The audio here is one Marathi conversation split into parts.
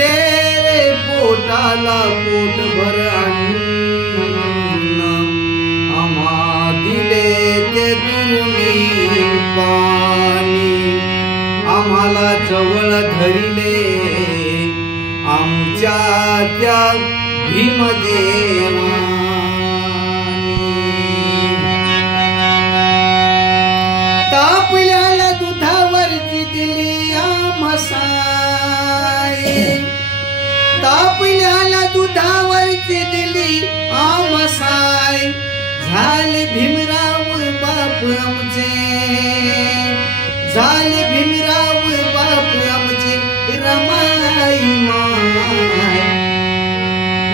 दिले रे पोटाला पोटभर अन्न आम्हा दिले ते दुर्नी पाणी आम्हाला जवळ धरिले आमच्या त्या भीमदेवानी तापल्याला दुधावरची दिली आमसाय तापल्याला दुधावरची दिली आमसाय झाले भीमराव बाप आमचे झाले भीमराव बाप आमचे रमाई माय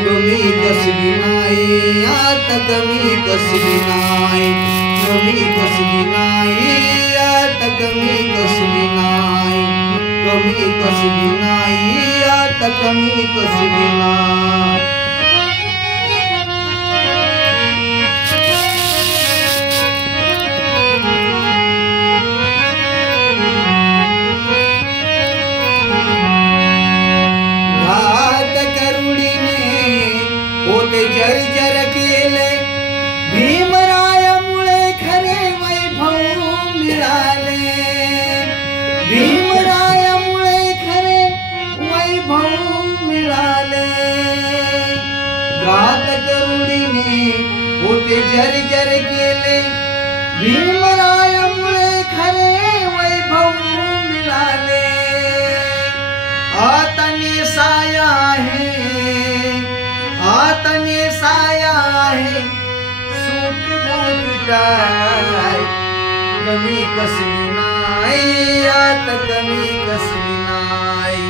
कमी कसली नाही आता कमी कसली नाही कमी कसली नाही आता कमी कसली नाही कमी कसली नाही आता कमी कसली नाही जर्जर केले भीमरायामुळे खरे वैभव मिळाले भीमरायामुळे खरे वैभव मिळाले घात करुणीने होते जर्जर केले भीमरायामुळे खरे वैभव मिळाले आता नेसाया आहे आता नेसाया आहे सूट बूट टाय कमी कसली नाही आता कमी कसली नाही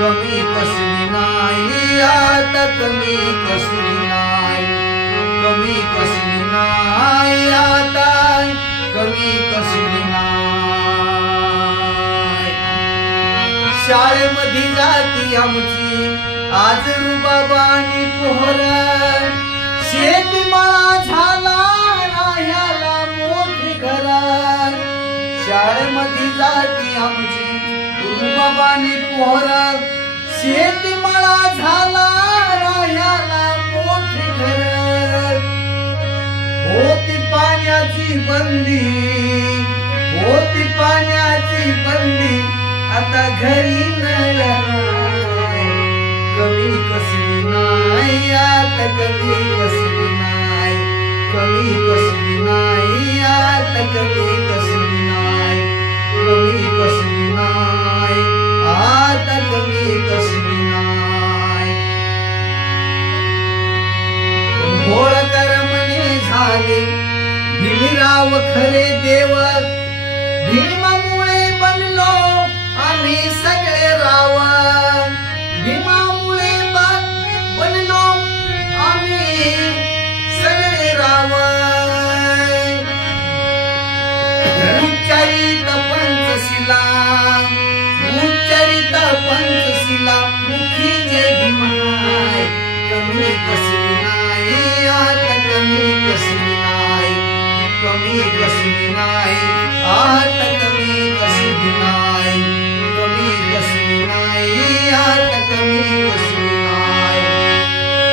कमी कसली नाही आता कमी कसली नाही कमी कसली नाही आता कमी कसली नाही शाळेमध्ये जाती आमची आज रुबाबानी पोहरा शेतीमाळा झाला राह्याला मोठी घरा शाळेमध्ये जाती आमची रुबाबानी पोहरा शेतीमाळा झाला राह्याला मोठी घर होती पाण्याची बंदी होती पाण्याची बंदी आता घरी नळ कमी कसली नाही आता कमी कसली नाही कमी कसली नाही आता कमी कसली नाही कमी कसली नाही आता कमी कसली नाही होळकर म्हणे झाले भीमराव खरे देव भीमामुळे बनलो आम्ही सगळे राव भीमामुळे बनलो आम्ही सगळे राव उच्चारित पंचशिला उच्चारित पंचशिला मुखी जय भीमाय कमी कसली नाही आता कमी कसली नाही कमी कसली नाही आता कमी कसली नाही कमी कसली नाही आता कमी कसली नाही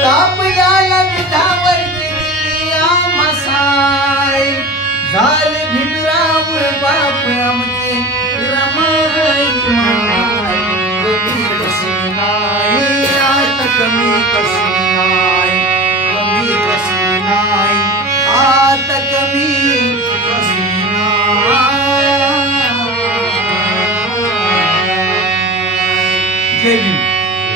तापल्याला दुधावरची दिली आमसाय झाले भीमराव बाप आमचे रमाई माय कमी कसली नाही आता कमी कसली नाही कमी कसली नाही आता कमी